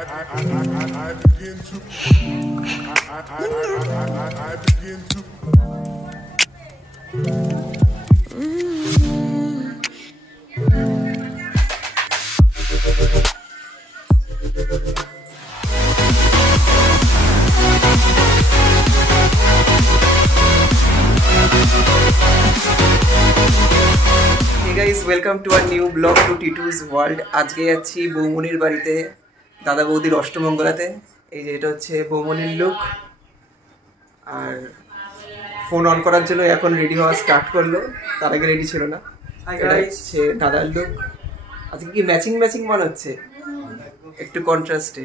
guys, welcome to our new vlog to Titu's World. আজকে যাচ্ছি বৌমনির বাড়িতে দাদা বৌদির অষ্টমঙ্গলাতে। এই যে এটা হচ্ছে বৌমনির লুক। আর ফোন অন করার জন্য এখন রেডি হওয়া স্টার্ট করলো, তার আগে রেডি ছিল না। এটা হচ্ছে দাদার লুক। আজকে কি ম্যাচিং ম্যাচিং মনে হচ্ছে, একটু কন্ট্রাস্টে।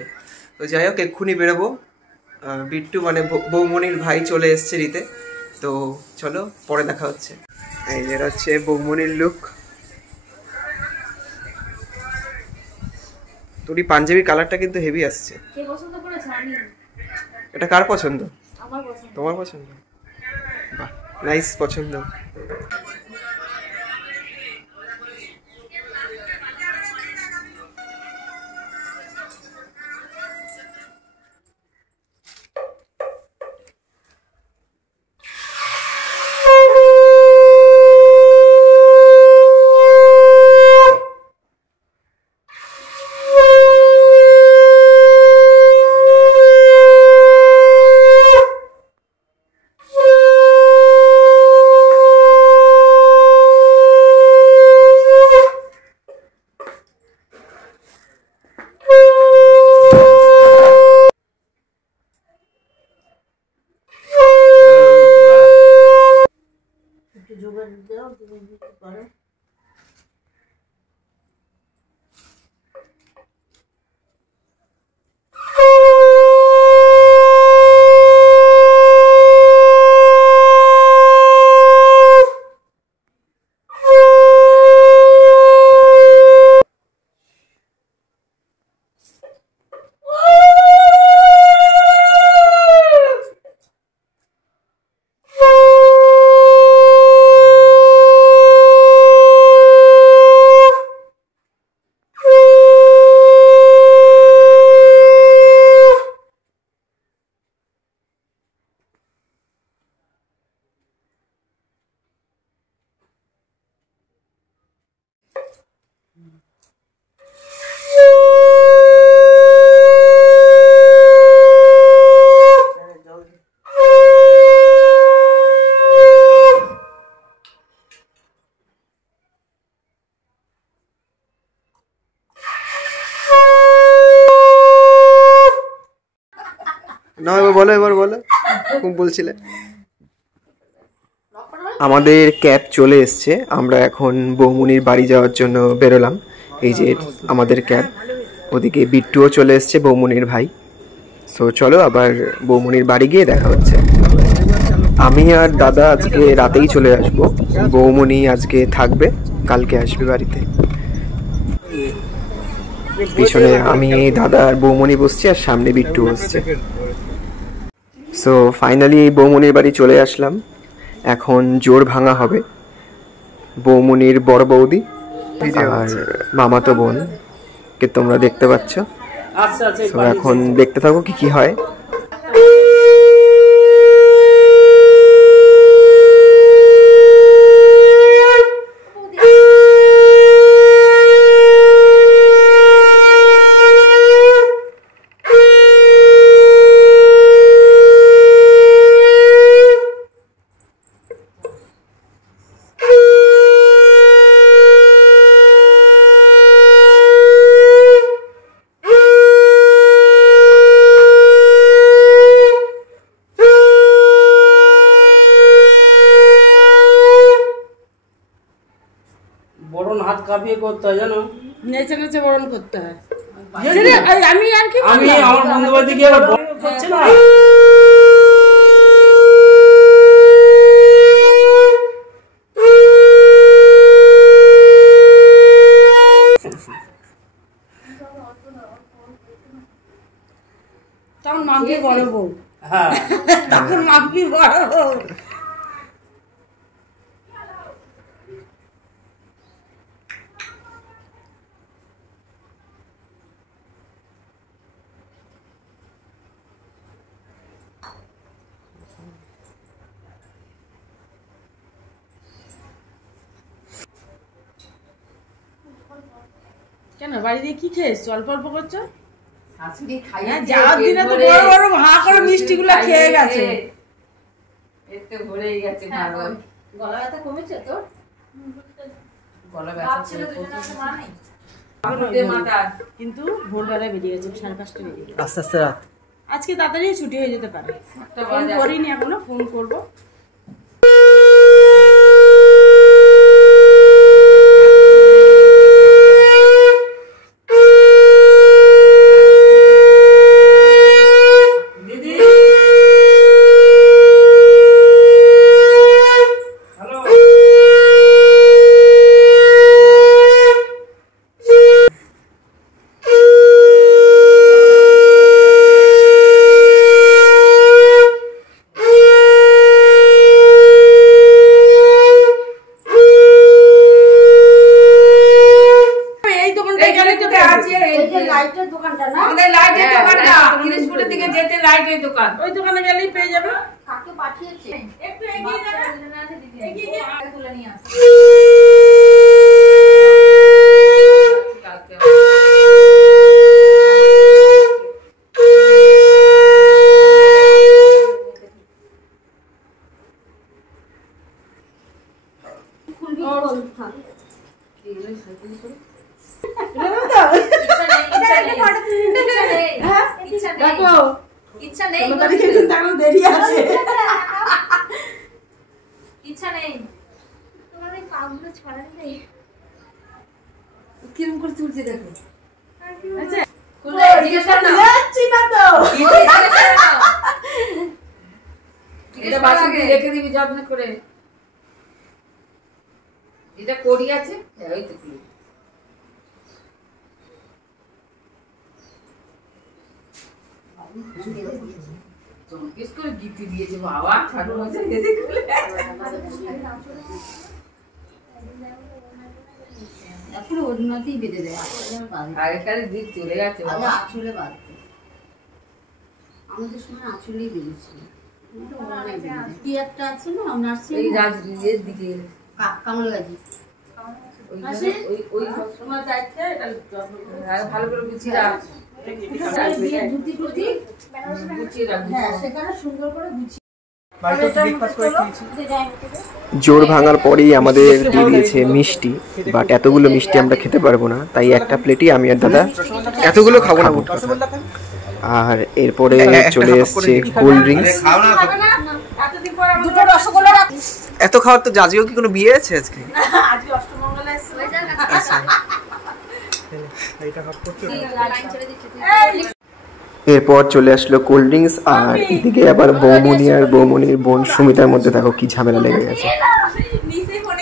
তো যাই হোক, এক্ষুনি বেরোবো। বিট্টু মানে বৌমনির ভাই চলে এসছে রিতে। তো চলো পরে দেখা হচ্ছে। এই যে এটা হচ্ছে বৌমনির লুক। তোর এই পাঞ্জাবির কালারটা কিন্তু হেভি আসছে। কে পছন্দ করেছে? আমি। এটা কার পছন্দ? আমার পছন্দ। তোমার পছন্দ? বাহ, নাইস পছন্দ। না বলো, এবার বলো কোন বলছিলে। আমাদের ক্যাব চলে এসছে, আমরা এখন বৌমনির বাড়ি যাওয়ার জন্য বেরোলাম। এই যে আমাদের ক্যাব, ওদিকে বিট্টুও চলে এসছে, বৌমনির ভাই। সো চলো আবার বৌমনির বাড়ি গিয়ে দেখা হচ্ছে। আমি আর দাদা আজকে রাতেই চলে আসবো, বৌমনি আজকে থাকবে, কালকে আসবে বাড়িতে। পিছনে আমি, দাদা আর বৌমনি বসছি, আর সামনে বিট্টু বসছে। সো ফাইনালি বৌমনির বাড়ি চলে আসলাম। এখন জোর ভাঙা হবে। বৌমনির বড় বৌদি আর মামাতো বোন কে তোমরা দেখতে পাচ্ছ। তো এখন দেখতে থাকো কি কি হয়। বরণ হাত কাঁপিয়ে করতে হয়, জানো, নেচে নেচে বরণ করতে হয়। আমি আর কি, আমি আমার বন্ধু বাড়িতে গিয়ে করছে না। তখন মাম্পি বড় বউ। হ্যাঁ, তখন মাম্পি বড় বউ। কেন বাড়ি দিয়ে কি খেয়েছো? অল্প অল্প করছো? শাশুড়ি খাইয়ে যাওয়ার দিনে তো বড় বড় ভা করে মিষ্টিগুলো খেয়ে গেছে। একটু ভরেই গেছে ভালো। গলা ব্যথা কমেছে তোর? গলা ব্যথা ছিল দুজনের আছে মা নেই। কিন্তু ভোরবেলায় বেরিয়ে গেছে, 5:30 বেরিয়ে গেছে। আস্তে আস্তে রাত। আজকে তাড়াতাড়ি ছুটি হয়ে যেতে পারে। ফোন করিনি এখনো, ফোন করবো। ওই দোকানে গেলেই পেয়ে যাবে। কাকে পাঠিয়েছে? একটু এগিয়ে যাবে, এগিয়ে গিয়ে তুলে নিয়ে আসো। ইচ্ছা নেই দেরি আছে। ইচ্ছা নেই তোমার এই পাগুলো ছড়ানি নেই। কিরম করে তুলছে দেখো। আচ্ছা কোলে জিজ্ঞেস কর না। যাচ্ছি না তো। এটা বাসে রেখে দিবি যত্ন করে। এটা করি আছে ওই তো তুলি। চমকিস করে গিফট দিয়েছে বাবা ঠাকুর মশাই এদিকে খুলে। এখন ওড়নাতেই বেঁধে দেয়, আসলে বাঁধে। আগেকার দিক চলে গেছে আগে বাবা। আঁচলে বাঁধতো। আমাদের সময় আঁচলেই বেঁধেছিল। কি একটা আছে না নার্সিং, এই রাজনীতির দিকে কামলগাজি। ওই তোমার দায়িত্ব, এটা যত্ন করো। ভালো করে গুছিয়ে রাখ। বিয়ের ধুতি টুতি, গুছিয়ে রাখ। হ্যাঁ সেখানে সুন্দর করে গুছিয়ে। জোর ভাঙার পরেই আমাদের দিয়ে দিয়েছে মিষ্টি, বাট এতগুলো মিষ্টি আমরা খেতে পারবো না, তাই একটা প্লেটই আমি আর দাদা এতগুলো খাবো না। আর এরপরে চলে এসছে কোল্ড ড্রিঙ্কস। দুটো রসগোল্লা রাখ। এত খাওয়ার তো জাজিও কি কোনো বিয়ে আছে আজকে? আজকে অষ্টমঙ্গলা এসেছে। এরপর চলে আসলো কোল্ড ড্রিঙ্কস, আর এদিকে আবার বৌমনি আর বৌমনির বোন সুমিতার মধ্যে দেখো কি ঝামেলা লেগে গেছে।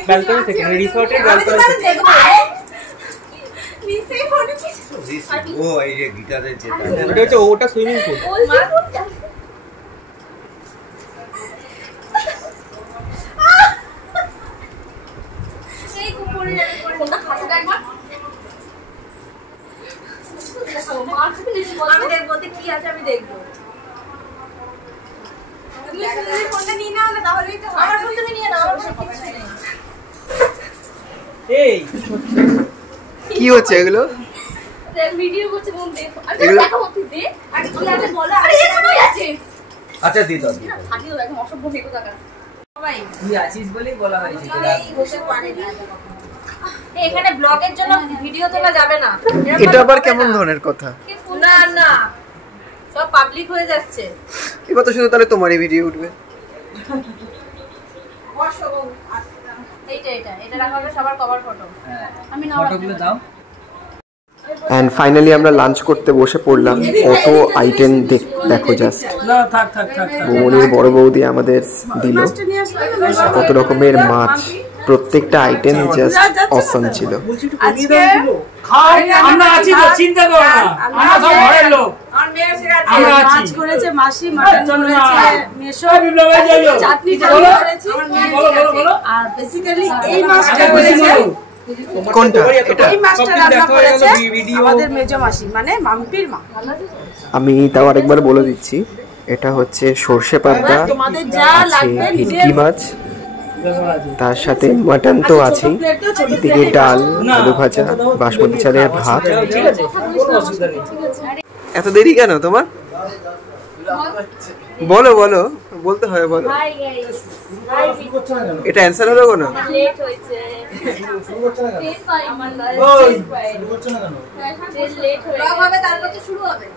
ব্যালকনি থেকে রিসর্টের ব্যালকনি থেকে। ও এই যে গিটারের যেটা ওটা হচ্ছে ওটা সুইমিং পুল। আমি দেখবো কি আছে, আমি দেখবো। ফোনটা নিয়ে নাও না, তাহলেই তো আমার ফোনটা নিয়ে নাও। এই কি হচ্ছে এগুলো? ভিডিও করছে মন দেখো। এগুলো দেখো তুই দে। আরে কি আছে বলো। আরে এখানেই আছে। আচ্ছা দি দাও। খালিও দেখো অসভ্য ফেকো টাকা। সবাই তুই আছিস বলেই বলা হয়েছে। এই বসে পারে না। এখানে ব্লগের জন্য ভিডিও তোলা যাবে না। এটা আবার কেমন ধরনের কথা? না না সব পাবলিক হয়ে যাচ্ছে। এই কথা শুনে তাহলে তোমারই ভিডিও উঠবে। এটা রাখা হবে সবার কভার ফটো। আমি না ফটোগুলো দাও। এন্ড ফাইনালি আমরা লাঞ্চ করতে বসে পড়লাম। কত আইটেম দেখো জাস্ট। না থাক থাক থাক। বৌমনির বড় বৌদি আমাদের দিল কত রকমের মাছ, প্রত্যেকটা আইটেম জাস্ট অসম ছিল। আজকে খাও, আমরা আছি তো, চিন্তা করো না। আমরা সব ঘরের লোক। আর মেয়ে এসে গেছে। আমরা আছি। মাছ করেছে মাসি, মাটন করেছে মেশো, বিপ্লব ভাই যাইও। চাটনি বলো করেছি। বলো বলো বলো। আর বেসিক্যালি এই মাছটা বেশি করেছে, বলো। কোনটা এটা? এই মাছটা রান্না করেছে আমাদের মেজো মাসি, মানে মাম্পির মা। আমি তাও আরেকবার বলে দিচ্ছি, এটা হচ্ছে সর্ষে পাবদা, তোমাদের যা আছে লাগবে ভেটকি মাছ, তার সাথে মাটন তো আছেই, এদিকে ডাল, আলু ভাজা, বাসমতি চালের ভাত। ঠিক আছে, কোনো অসুবিধা নেই। এত দেরি কেন তোমার? বলো বলো, বলতে হয়, বলো। এটা অ্যান্সার হলো কোনো? লেট হয়েছে শুরু করছে না কেন? আমার শুরু করছে না কেন? লেট হবে তারপর তো শুরু হবে।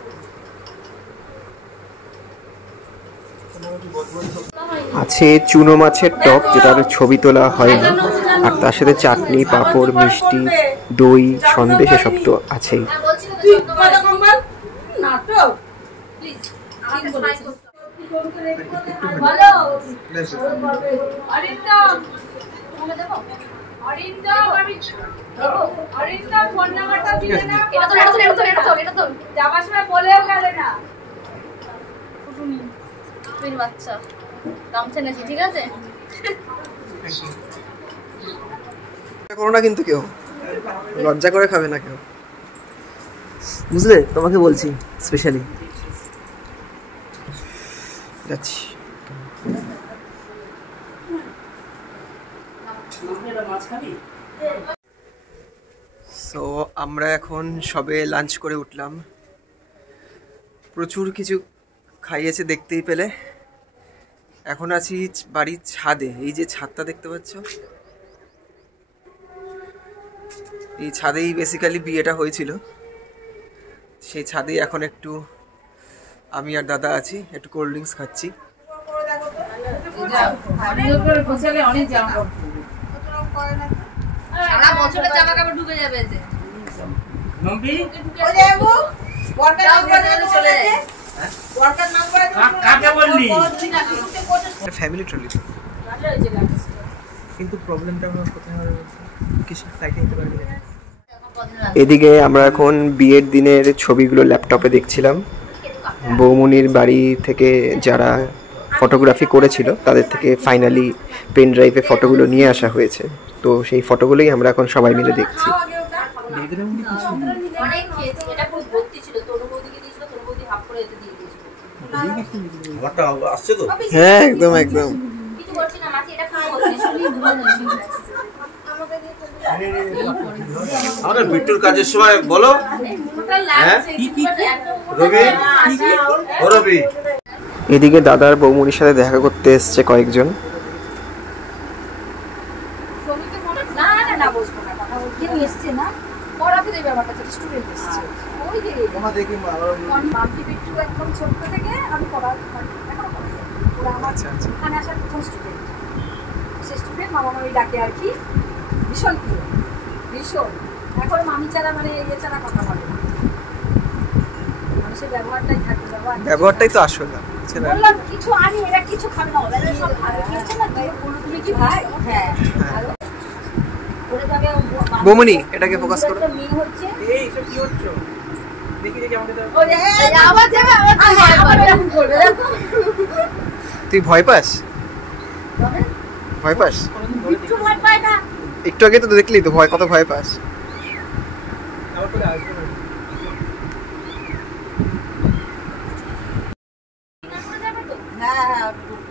আছে চুনো মাছের টক, যেটার ছবি তোলা হয়নি, আর তার সাথে চাটনি, পাঁপড়, মিষ্টি, দই, সন্দেশ, এসব তো আছেই। নাটক বলো অরিন্দম, অরিন্দম, অরিন্দম ফোন নাম্বারটা দিলে না। এটা তো যাবার সময় বলেও গেলে না। বাচ্চা গামছা নেছি, ঠিক আছে? করো না কিন্তু কেউ, লজ্জা করে খাবে না কেউ, বুঝলে? তোমাকে বলছি স্পেশালি। যাচ্ছি। সো আমরা এখন সবে লাঞ্চ করে উঠলাম। প্রচুর কিছু খাইয়েছে দেখতেই পেলে। এখন আছি বাড়ির ছাদে। এই যে ছাদটা দেখতে পাচ্ছ, এই ছাদেই বেসিক্যালি বিয়েটা হয়েছিল। সেই ছাদেই এখন একটু আমি আর দাদা আছি, একটু কোল্ড ড্রিঙ্কস খাচ্ছি। সারা বছরের জামা কাপড় ঢুকে যাবে এতে। নম্বি চলে যায়। কাকে বললি? ফ্যামিলি ট্রলি, কিন্তু প্রবলেমটা কোথায় হবে? কিছু ফ্লাইটে নিতে পারবে না। এদিকে আমরা এখন বিয়ের দিনের ছবিগুলো ল্যাপটপে দেখছিলাম। বৌমনির বাড়ি থেকে যারা ফটোগ্রাফি করেছিল তাদের থেকে ফাইনালি পেন ড্রাইভে ফটোগুলো নিয়ে আসা হয়েছে। তো সেই ফটোগুলোই আমরা এখন সবাই মিলে দেখছি। অনেক খেয়েছি, এটা খুব ভর্তি ছিল। তনু বৌদিকে দিয়েছিল, তনু বৌদি হাফ করে এতে দিয়ে দিয়েছিল। আমারটা আসছে তো? হ্যাঁ, একদম একদম। কিছু করছি না মাছি, এটা খাওয়া হচ্ছে। আমাদের বিট্টুর কাজের সময় বলো। হ্যাঁ রবি, ও রবি। এদিকে দাদার বৌমনির সাথে দেখা করতে এসছে কয়েকজন। না না না বসবো না, কথা বলতে এসছে না। পড়াতে দেবে আমার কাছে স্টুডেন্ট এসছে। ওই যে তোমার দেখি মাম্পি বিট্টু একদম ছোট থেকে আমি পড়াই এখনো পড়াই। ওরা আমার এখানে আসার প্রথম স্টুডেন্ট। সে স্টুডেন্ট মামা মামি ডাকে আর কি। ভীষণ প্রিয়, ভীষণ। এখন মামি ছাড়া মানে ইয়ে ছাড়া কথা বলে না। মানুষের ব্যবহারটাই থাকে, ব্যবহারটাই তো আসল। বললাম কিছু আনি, এরা কিছু খাবে না, ওরা সব খাবে। খেয়েছে না তুমি কি ভাই? হ্যাঁ। ওরা যাবে বৌমনি, এটাকে ফোকাস করো। মেয়ে হচ্ছে এই সব কি হচ্ছে? দেখি দেখি আমাকে দাও। ওই আবার যাবে, আবার এরকম করবে। তুই ভয় পাস? ভয় পাস? একটু ভয় পায় না। একটু আগে তো দেখলি তো ভয়, কত ভয় পাস।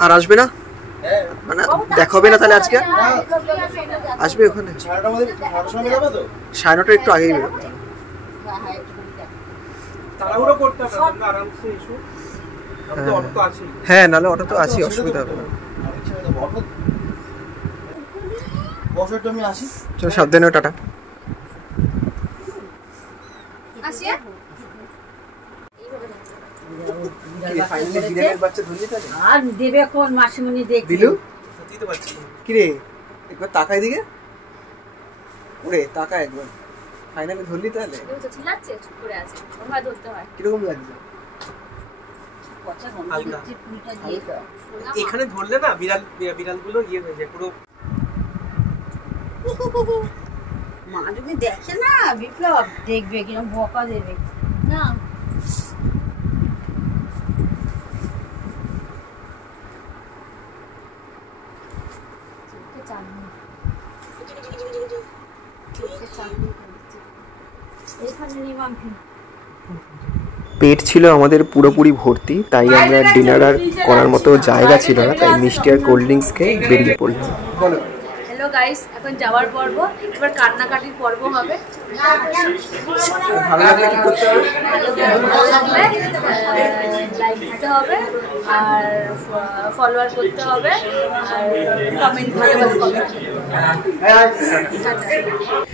আর আসবে না মানে দেখাবে না তাহলে আজকে? আসবে ওখানে 9:30 একটু আগেই বেরোবে। হ্যাঁ, নাহলে অটো তো আছে, অসুবিধা হবে না। চলো সাবধানে, টাটা। আর দেবে কোন মাসিমণি দেখবে দিলু কি রে, একবার তাকাই দিকে, ওরে তাকা একবার। ফাইনালি ধরলি তাহলে? চিল্লাচ্ছে, চুপ করে আছে। ওভাবে ধরতে হয়। কিরকম লাগছে? এখানে ধরলে না বিড়ালগুলো ইয়ে হয়ে যায় পুরো। মা যদি দেখে না বিপ্লব দেখবে কিরকম বকা দেবে না এখানে নিমাম পেট ছিল আমাদের পুরোপুরি ভর্তি, তাই আমরা ডিনার আর করার মতো জায়গা ছিল না, তাই মিষ্টি আর কোল্ড ড্রিঙ্কস খেয়ে বেরিয়ে পড়লাম। বলো। হ্যালো গাইস, এখন যাওয়ার পর্ব, এবার কান্নাকাটির পর্ব হবে। ভালো লাগলে কি করতে হবে? ভালো লাগলে লাইক দিতে হবে আর ফলোয়ার করতে হবে আর কমেন্ট ভালো ভালো কমেন্ট করতে হবে।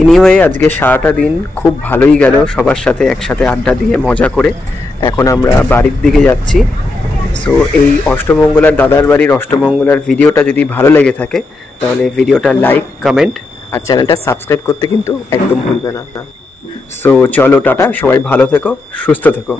এনিওয়ে আজকে সারাটা দিন খুব ভালোই গেল সবার সাথে একসাথে আড্ডা দিয়ে মজা করে। এখন আমরা বাড়ির দিকে যাচ্ছি। সো এই অষ্টমঙ্গলার দাদার বাড়ির অষ্টমঙ্গলার ভিডিওটা যদি ভালো লেগে থাকে তাহলে ভিডিওটা লাইক, কমেন্ট আর চ্যানেলটা সাবস্ক্রাইব করতে কিন্তু একদম ভুলবে না। সো চলো টাটা, সবাই ভালো থেকো, সুস্থ থেকো।